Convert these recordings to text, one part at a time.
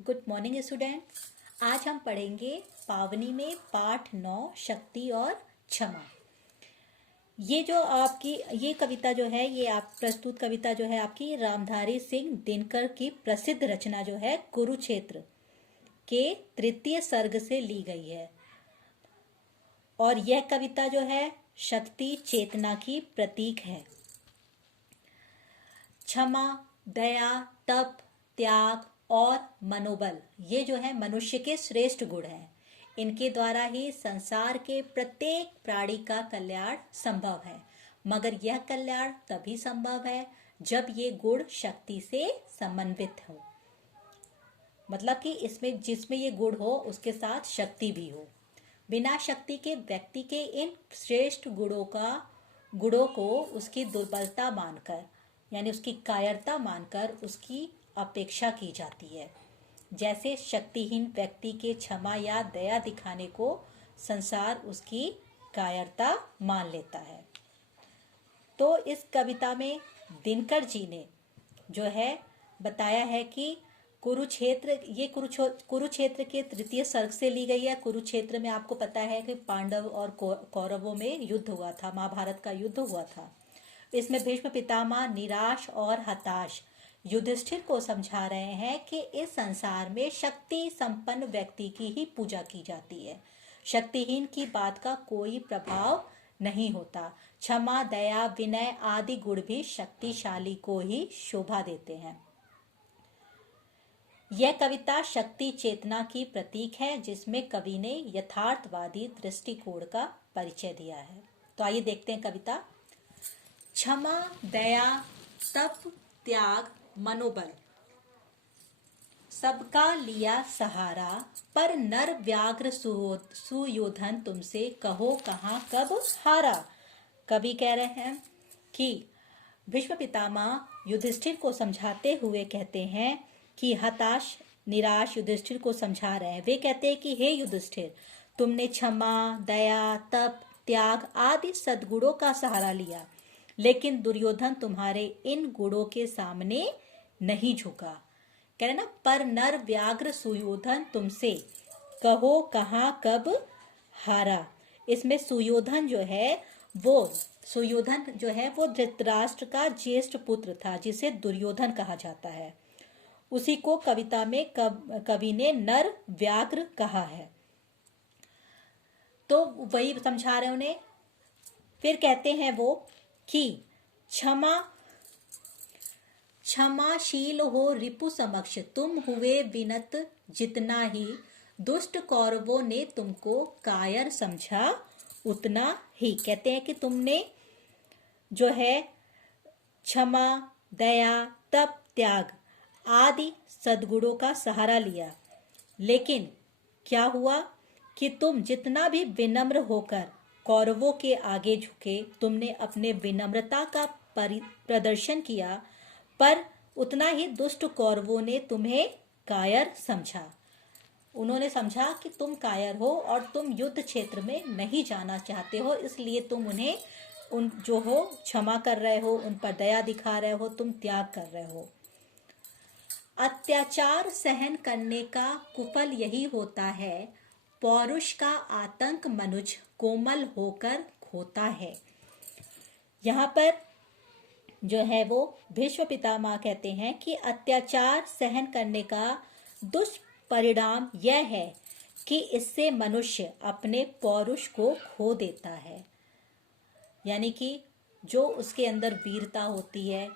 Good morning students. आज हम पढ़ेंगे पावनी में पाठ 9 शक्ति और क्षमा। ये जो आपकी ये कविता जो है ये आप प्रस्तुत कविता जो है आपकी रामधारी सिंह दिनकर की प्रसिद्ध रचना जो है कुरुक्षेत्र के तृतीय सर्ग से ली गई है। और यह कविता जो है शक्ति चेतना की प्रतीक है। क्षमा, दया, तप, त्याग और मनोबल ये जो है मनुष्य के श्रेष्ठ गुण हैं। इनके द्वारा ही संसार के प्रत्येक प्राणी का कल्याण संभव है, मगर यह कल्याण तभी संभव है जब ये गुण शक्ति से समन्वित हो। मतलब कि इसमें जिसमें ये गुण हो उसके साथ शक्ति भी हो। बिना शक्ति के व्यक्ति के इन श्रेष्ठ गुणों को उसकी दुर्बलता मानकर यानी उसकी कायरता मानकर उसकी अपेक्षा की जाती है। जैसे शक्तिहीन व्यक्ति के क्षमा या दया दिखाने को संसार उसकी कायरता मान लेता है। तो इस कविता में दिनकर जी ने जो है बताया है कि कुरुक्षेत्र के तृतीय सर्ग से ली गई है। कुरुक्षेत्र में आपको पता है कि पांडव और कौरवों में युद्ध हुआ था, महाभारत का युद्ध हुआ था। इसमें भीष्म पितामह निराश और हताश युधिष्ठिर को समझा रहे हैं कि इस संसार में शक्ति संपन्न व्यक्ति की ही पूजा की जाती है, शक्तिहीन की बात का कोई प्रभाव नहीं होता। क्षमा, दया, विनय आदि गुण भी शक्तिशाली को ही शोभा देते हैं। यह कविता शक्ति चेतना की प्रतीक है, जिसमें कवि ने यथार्थवादी दृष्टिकोण का परिचय दिया है। तो आइए देखते हैं कविता। क्षमा, दया, तप, त्याग, मनोबल सबका लिया सहारा, पर नर व्याघ्र सुयोधन तुमसे कहो कहाँ कब हारा। कवि कह रहे हैं कि भीष्म पितामह युधिष्ठिर को समझाते हुए कहते हैं कि हताश निराश युधिष्ठिर को समझा रहे हैं। वे कहते हैं कि हे युधिष्ठिर, तुमने क्षमा, दया, तप, त्याग आदि सद्गुणों का सहारा लिया, लेकिन दुर्योधन तुम्हारे इन गुणों के सामने नहीं झुका। कह रहे ना, पर नर व्याघ्र सुयोधन तुमसे कहो कहाँ कब हारा। इसमें सुयोधन जो है वो धृतराष्ट्र का ज्येष्ठ पुत्र था, जिसे दुर्योधन कहा जाता है। उसी को कविता में कवि ने नर व्याघ्र कहा है। तो वही समझा रहे उन्हें। फिर कहते हैं वो कि क्षमाशील हो रिपु समक्ष, तुम हुए विनत जितना ही, दुष्ट कौरवों ने तुमको कायर समझा उतना ही। कहते हैं कि तुमने जो है क्षमा, दया, तप, त्याग आदि सद्गुणों का सहारा लिया, लेकिन क्या हुआ कि तुम जितना भी विनम्र होकर कौरवों के आगे झुके, तुमने अपने विनम्रता का प्रदर्शन किया, पर उतना ही दुष्ट कौरवों ने तुम्हें कायर समझा। उन्होंने समझा कि तुम कायर हो और तुम युद्ध क्षेत्र में नहीं जाना चाहते हो, इसलिए तुम उन्हें जो हो क्षमा कर रहे हो, उन पर दया दिखा रहे हो, तुम त्याग कर रहे हो। अत्याचार सहन करने का कुफल यही होता है, पौरुष का आतंक मनुज कोमल होकर खोता है। यहाँ पर जो है वो भीष्म पितामह कहते हैं कि अत्याचार सहन करने का दुष्परिणाम यह है कि इससे मनुष्य अपने पौरुष को खो देता है। यानी कि जो उसके अंदर वीरता होती है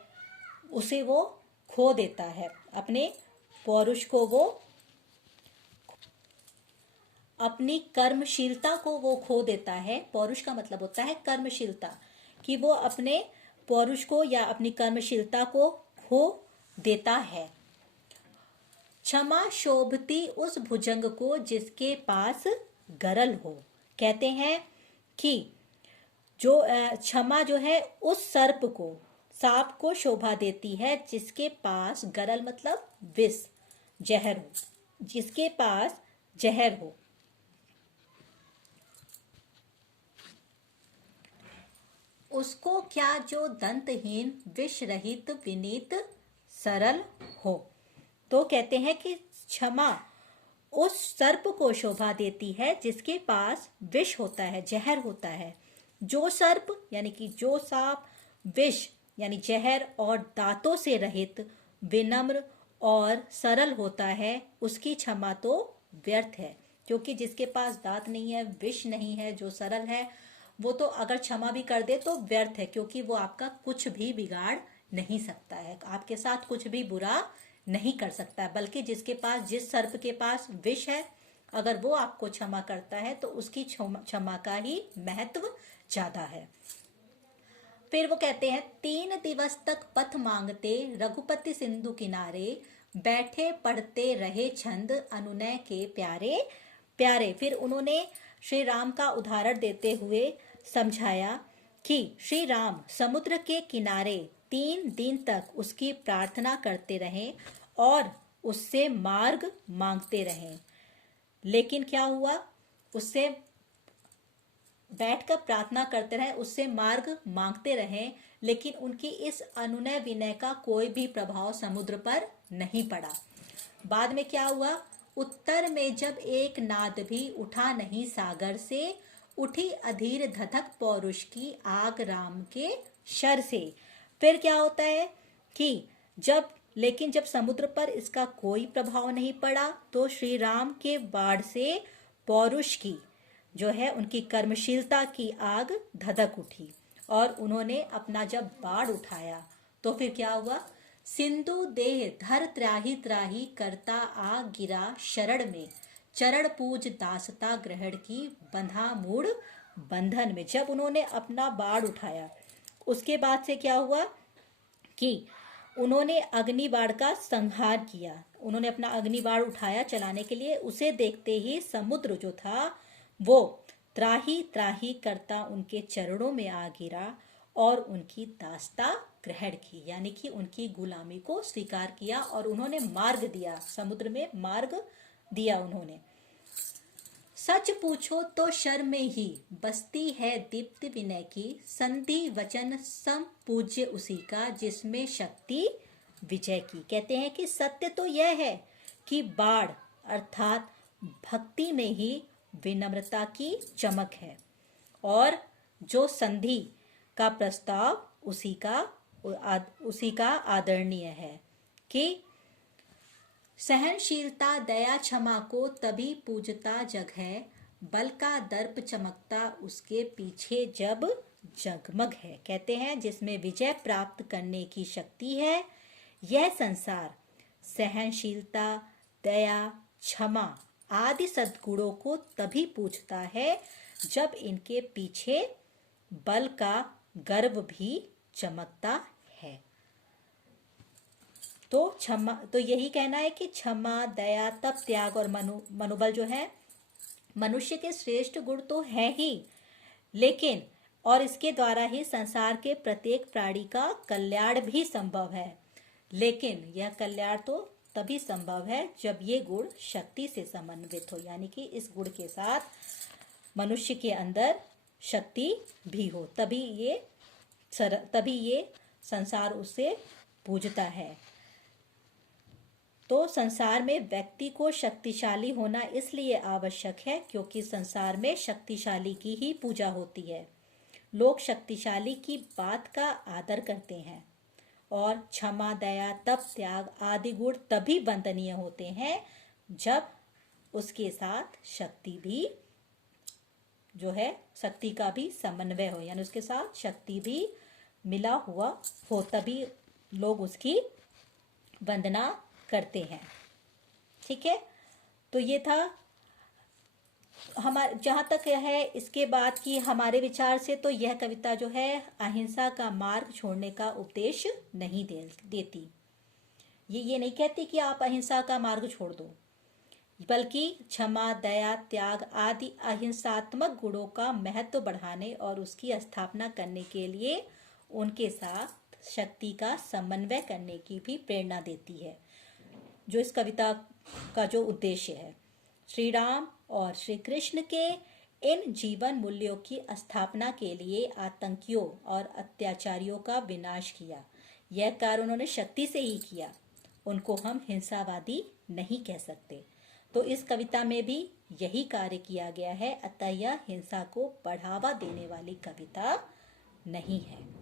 उसे वो खो देता है, अपने पौरुष को वो, अपनी कर्मशीलता को वो खो देता है। पौरुष का मतलब होता है कर्मशीलता, कि वो अपने पौरुष को या अपनी कर्मशीलता को खो देता है। क्षमा शोभती उस भुजंग को जिसके पास गरल हो। कहते हैं कि जो क्षमा जो है उस सांप को शोभा देती है जिसके पास गरल मतलब विष, जहर हो, जिसके पास जहर हो। उसको क्या जो दंतहीन विष रहित विनीत सरल हो। तो कहते हैं कि क्षमा उस सर्प को शोभा देती है जिसके पास विष होता है, जहर होता है। जो सर्प यानी कि जो सांप विष यानी जहर और दांतों से रहित, विनम्र और सरल होता है, उसकी क्षमा तो व्यर्थ है। क्योंकि जिसके पास दांत नहीं है, विष नहीं है, जो सरल है, वो तो अगर क्षमा भी कर दे तो व्यर्थ है, क्योंकि वो आपका कुछ भी बिगाड़ नहीं सकता है, आपके साथ कुछ भी बुरा नहीं कर सकता है। बल्कि जिसके पास, जिस सर्प के पास विष है, अगर वो आपको क्षमा करता है तो उसकी क्षमा का ही महत्व ज्यादा है। फिर वो कहते हैं 3 दिवस तक पथ मांगते रघुपति सिंधु किनारे, बैठे पढ़ते रहे छंद अनुनय के प्यारे प्यारे। फिर उन्होंने श्री राम का उदाहरण देते हुए समझाया कि श्री राम समुद्र के किनारे 3 दिन तक उसकी प्रार्थना करते रहे और उससे मार्ग मांगते रहे। लेकिन क्या हुआ, उससे बैठकर प्रार्थना करते रहे, उससे मार्ग मांगते रहे, लेकिन उनकी इस अनुनय विनय का कोई भी प्रभाव समुद्र पर नहीं पड़ा। बाद में क्या हुआ, उत्तर में जब एक नाद भी उठा नहीं सागर से, उठी अधीर धधक पौरुष की आग राम के शर से। फिर क्या होता है कि लेकिन जब समुद्र पर इसका कोई प्रभाव नहीं पड़ा, तो श्री राम के बाढ़ से पौरुष की जो है उनकी कर्मशीलता की आग धधक उठी और उन्होंने अपना जब बाढ़ उठाया तो फिर क्या हुआ, सिंधु देह धर त्राही त्राही करता आ गिरा शरण में, चरण पूज दासता ग्रहण की बंधा मूढ़ बंधन में। जब उन्होंने अपना बाढ़ उठाया, उसके बाद से क्या हुआ कि उन्होंने अग्नि बाढ़ का संहार किया। उन्होंने अपना अग्नि बाढ़ उठाया चलाने के लिए, उसे देखते ही समुद्र जो था वो त्राही त्राही करता उनके चरणों में आ गिरा और उनकी दास्ता ग्रहण की, यानी कि उनकी गुलामी को स्वीकार किया और उन्होंने मार्ग दिया, समुद्र में मार्ग दिया उन्होंने। सच पूछो तो शर में ही बसती है दीप्त विनय की, संधि वचन सम पूज्य उसी का जिसमें शक्ति विजय की। कहते हैं कि सत्य तो यह है कि बाढ़ अर्थात भक्ति में ही विनम्रता की चमक है, और जो संधि का प्रस्ताव उसी का आदरणीय है कि सहनशीलता दया क्षमा को तभी पूजता जग है, बल का दर्प चमकता उसके पीछे जब जगमग है। कहते हैं जिसमें विजय प्राप्त करने की शक्ति है, यह संसार सहनशीलता दया क्षमा आदि सद्गुणों को तभी पूजता है जब इनके पीछे बल का गर्व भी चमकता है। तो क्षमा, तो यही कहना है कि क्षमा दया तप त्याग और मनोबल जो है मनुष्य के श्रेष्ठ गुण तो है ही, लेकिन और इसके द्वारा ही संसार के प्रत्येक प्राणी का कल्याण भी संभव है। लेकिन यह कल्याण तो तभी संभव है जब ये गुण शक्ति से समन्वित हो, यानी कि इस गुण के साथ मनुष्य के अंदर शक्ति भी हो, तभी ये संसार उसे पूजता है। तो संसार में व्यक्ति को शक्तिशाली होना इसलिए आवश्यक है क्योंकि संसार में शक्तिशाली की ही पूजा होती है। लोग शक्तिशाली की बात का आदर करते हैं और क्षमा दया तप त्याग आदि गुण तभी वंदनीय होते हैं जब उसके साथ शक्ति भी जो है, शक्ति का भी समन्वय हो, यानी उसके साथ शक्ति भी मिला हुआ हो, तभी लोग उसकी वंदना करते हैं। ठीक है, तो ये था हमारे, जहाँ तक है इसके बाद की हमारे विचार से, तो यह कविता जो है अहिंसा का मार्ग छोड़ने का उपदेश नहीं देती। ये नहीं कहती कि आप अहिंसा का मार्ग छोड़ दो, बल्कि क्षमा दया त्याग आदि अहिंसात्मक गुणों का महत्व बढ़ाने और उसकी स्थापना करने के लिए उनके साथ शक्ति का समन्वय करने की भी प्रेरणा देती है, जो इस कविता का जो उद्देश्य है। श्री राम और श्री कृष्ण के इन जीवन मूल्यों की स्थापना के लिए आतंकियों और अत्याचारियों का विनाश किया। यह कार्य उन्होंने शक्ति से ही किया उनको हम हिंसावादी नहीं कह सकते। तो इस कविता में भी यही कार्य किया गया है, अतः यह हिंसा को बढ़ावा देने वाली कविता नहीं है।